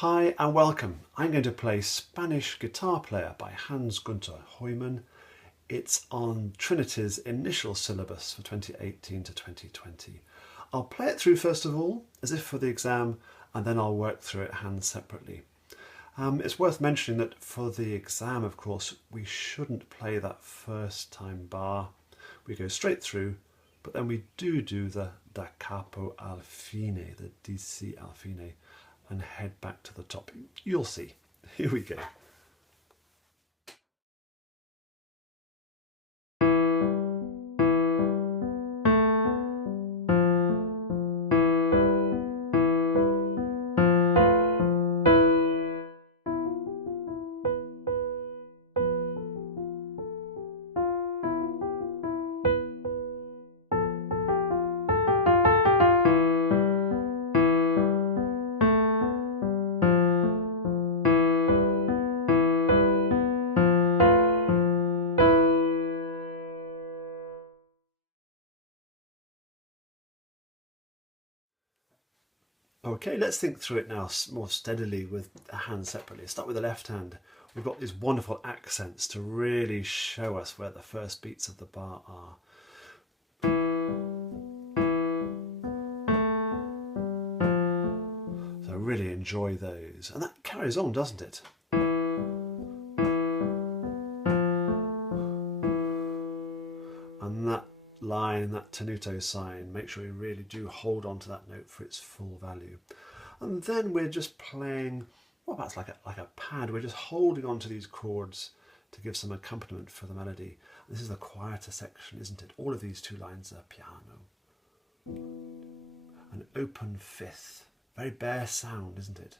Hi and welcome. I'm going to play Spanish Guitar Player by Hans-Günter Heumann. It's on Trinity's initial syllabus for 2018 to 2020. I'll play it through first of all, as if for the exam, and then I'll work through it hand separately. It's worth mentioning that for the exam, of course, we shouldn't play that first time bar. We go straight through, but then we do the da capo al fine, the DC al fine, and head back to the top. You'll see. Here we go. Okay, let's think through it now more steadily with a hand separately. Start with the left hand. We've got these wonderful accents to really show us where the first beats of the bar are. So really enjoy those. And that carries on, doesn't it? And that line, that tenuto sign, make sure you really do hold on to that note for its full value. And then we're just playing, well, that's like a pad. We're just holding on to these chords to give some accompaniment for the melody. This is the quieter section, isn't it? All of these two lines are piano. An open fifth, very bare sound, isn't it?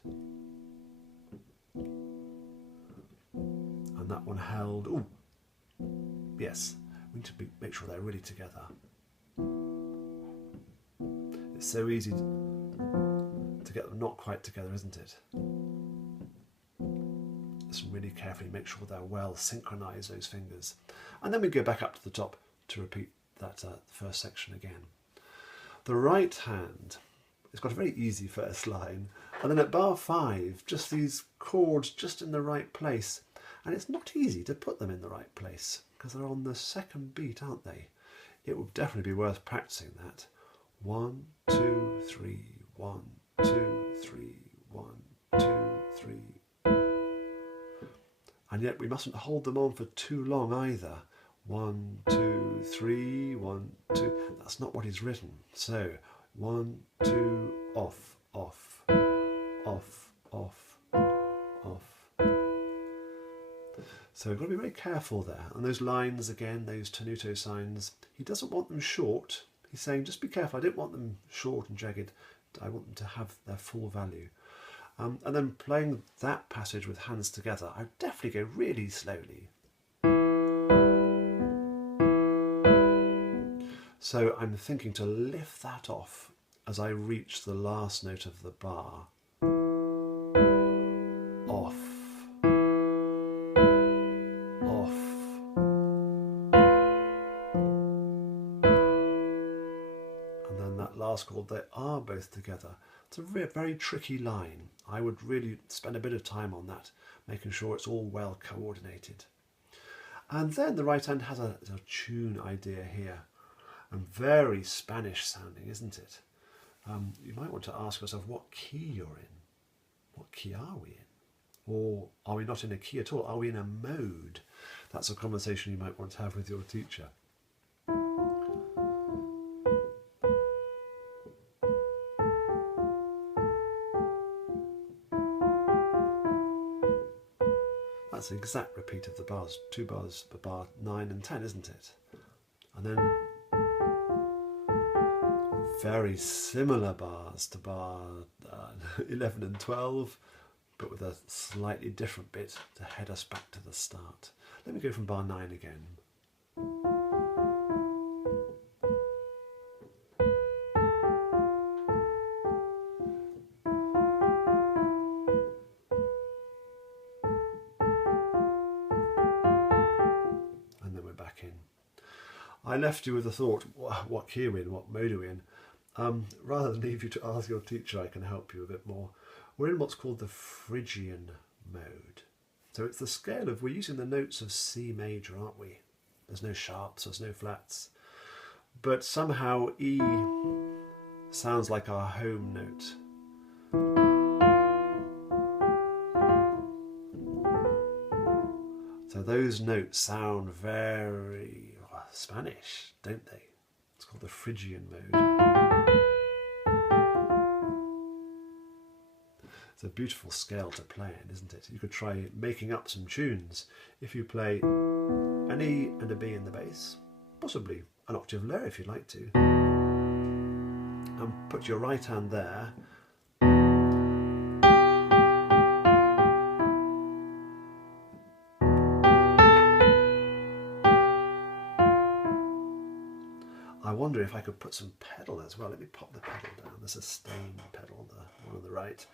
And that one held, ooh, yes. We need to make sure they're really together. It's so easy to get them not quite together, isn't it? Listen really carefully, make sure they're well synchronized, those fingers. And then we go back up to the top to repeat that first section again. The right hand, it's got a very easy first line. And then at bar 5, just these chords just in the right place. And it's not easy to put them in the right place, because they're on the second beat, aren't they? It would definitely be worth practicing that. 1, 2, 3, 1, 2, 3, 1, 2, 3. And yet we mustn't hold them on for too long either. 1, 2, 3, 1, 2. That's not what he's written. So 1, 2, off, off, off, off, off. So we've got to be very careful there. And those lines again, those tenuto signs, he doesn't want them short. He's saying, just be careful. I don't want them short and jagged. I want them to have their full value. And then playing that passage with hands together, I would definitely go really slowly. So I'm thinking to lift that off as I reach the last note of the bar. Off. Chord, they are both together. It's a very tricky line. I would really spend a bit of time on that, making sure it's all well coordinated. And then the right hand has a tune idea here, and very Spanish sounding, isn't it? You might want to ask yourself what key you're in. What key are we in? Or are we not in a key at all? Are we in a mode? That's a conversation you might want to have with your teacher. That's an exact repeat of the bars, 2 bars per bar 9 and 10, isn't it? And then very similar bars to bar 11 and 12, but with a slightly different bit to head us back to the start. Let me go from bar 9 again. I left you with the thought, what key are we in, what mode are we in? Rather than leave you to ask your teacher, I can help you a bit more. We're in what's called the Phrygian mode. So it's the scale of, we're using the notes of C major, aren't we? There's no sharps, there's no flats. But somehow E sounds like our home note. So those notes sound very Spanish, don't they? It's called the Phrygian mode. It's a beautiful scale to play in, isn't it? You could try making up some tunes if you play an E and a B in the bass, possibly an octave lower if you'd like to, and put your right hand there. I wonder if I could put some pedal as well. Let me pop the pedal down. The sustain pedal, the one on the right.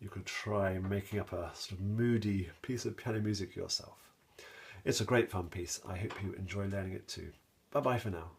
You could try making up a sort of moody piece of piano music yourself. It's a great fun piece. I hope you enjoy learning it too. Bye bye for now.